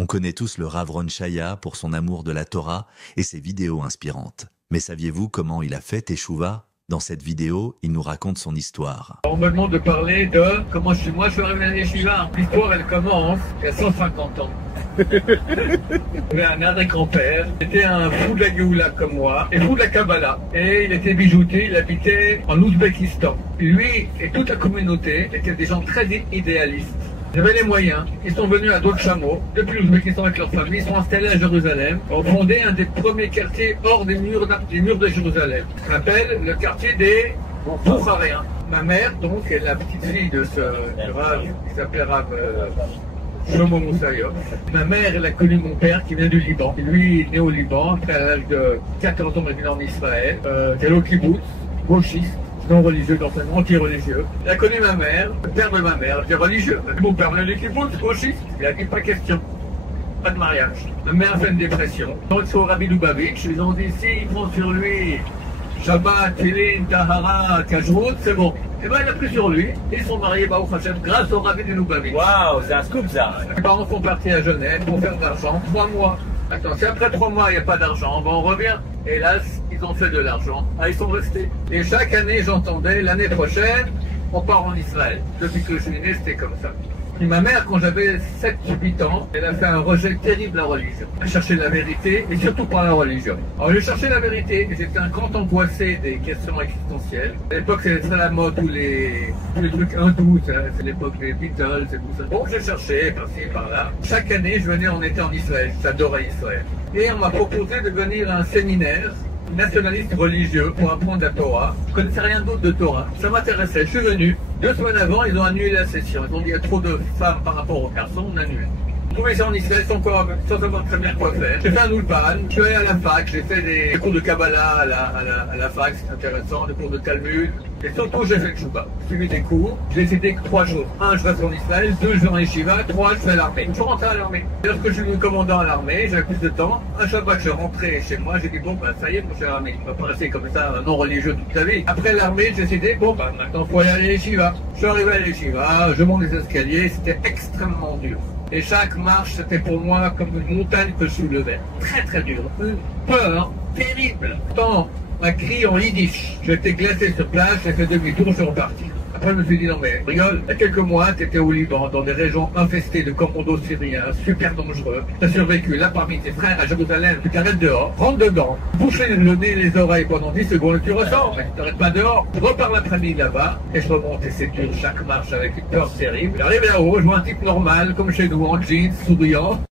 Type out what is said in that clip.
On connaît tous le Rav Ron Shaya pour son amour de la Torah et ses vidéos inspirantes. Mais saviez-vous comment il a fait Teshuva? Dans cette vidéo, il nous raconte son histoire. On me demande de parler de comment je suis arrivé à l'Yeshiva. L'histoire, elle commence il y a 150 ans. J'avais un arrière-grand-père, il était un fou de la Géoula comme moi, et fou de la Kabbalah. Et il était bijoutier, il habitait en Ouzbékistan. Lui et toute la communauté étaient des gens très idéalistes. Ils avaient les moyens, ils sont venus à d'autres chameaux, depuis l'Ouzbékistan avec leur famille, ils sont installés à Jérusalem, ont fondé un des premiers quartiers hors des murs de Jérusalem. Ça s'appelle le quartier des Boucharéens. Ma mère, donc, est la petite fille de ce Rav qui s'appelait Rav Shlomo Moussaïov. Ma mère, elle a connu mon père qui vient du Liban. Lui, il est né au Liban, après à l'âge de 14 ans, il est venu en Israël, qui est au kibbutz, gauchiste. Non religieux, d'enseignement anti-religieux. Il a connu ma mère, le père de ma mère, j'étais religieux. Mon père venait du kibbutz, gauchiste. Il a dit pas question. Pas de mariage. Ma mère a fait une dépression. Donc, ils sont au Rabbi Lubavitch, ils ont dit si ils font sur lui Shabbat, Télin, Tahara, Kashrut, c'est bon. Et ben il a pris sur lui, ils sont mariés Baruch Hashem grâce au Rabbi de Lubavitch. Waouh, c'est un scoop ça. Mes parents sont partis à Genève pour faire de l'argent, 3 mois. Attends, si après 3 mois il n'y a pas d'argent, ben on revient. Hélas, ils ont fait de l'argent. Ah, ils sont restés. Et chaque année, j'entendais, l'année prochaine, on part en Israël. Depuis que je suis né, c'était comme ça. Et ma mère, quand j'avais 7-8 ans, elle a fait un rejet terrible de la religion. Elle cherchait la vérité, et surtout par la religion. Alors, je cherchais la vérité, et j'étais un grand angoissé des questions existentielles. À l'époque, c'était très la mode, tous les trucs hindous, c'est l'époque des Beatles et tout ça. Bon, je cherchais, par-ci, par-là. Chaque année, on était en Israël. J'adorais Israël. Et on m'a proposé de venir à un séminaire nationaliste religieux pour apprendre la Torah. Je ne connaissais rien d'autre de Torah. Ça m'intéressait. Je suis venu. 2 semaines avant, ils ont annulé la session. Ils ont dit qu'il y a trop de femmes par rapport aux garçons, on annule. J'ai trouvé ça en Israël sans savoir très bien quoi faire. J'ai fait un ulpan, je suis allé à la fac, j'ai fait des cours de Kabbalah à la fac, c'est intéressant, des cours de Talmud. Et surtout, j'ai fait le Shuba. J'ai suivi des cours, j'ai décidé que 3 jours. 1, je reste en Israël, 2, je vais en Yeshiva, 3, je fais à l'armée. Je suis rentré à l'armée. Lorsque je suis devenu commandant à l'armée, j'avais plus de temps. Un Shabbat, je suis rentré chez moi, j'ai dit, bon, bah, ça y est, mon cher ami, tu vas pas rester comme ça, non religieux toute ta vie. Après l'armée, j'ai décidé, bon, bah, maintenant, faut aller à l'Yeshiva. Je suis arrivé à l'Yeshiva, je monte les escaliers, c'était extrêmement dur. Et chaque marche, c'était pour moi comme une montagne que je soulevais. Très très dur. Une peur terrible. Tant m'a crié en yiddish. J'étais glacé sur place, j'ai fait demi-tour, je suis reparti. Après, je me suis dit, non mais, rigole, il y a quelques mois, tu étais au Liban, dans des régions infestées de commandos syriens, super dangereux. Tu as survécu là parmi tes frères à Jérusalem, tu t'arrêtes dehors, rentre dedans, bouche le nez et les oreilles pendant 10 secondes, et tu ressors, mais tu t'arrêtes pas dehors. Je repars l'après-midi là-bas, et je remonte, et c'est dur, chaque marche avec une peur terrible. J'arrive là-haut, je vois un type normal, comme chez nous, en jeans, souriant.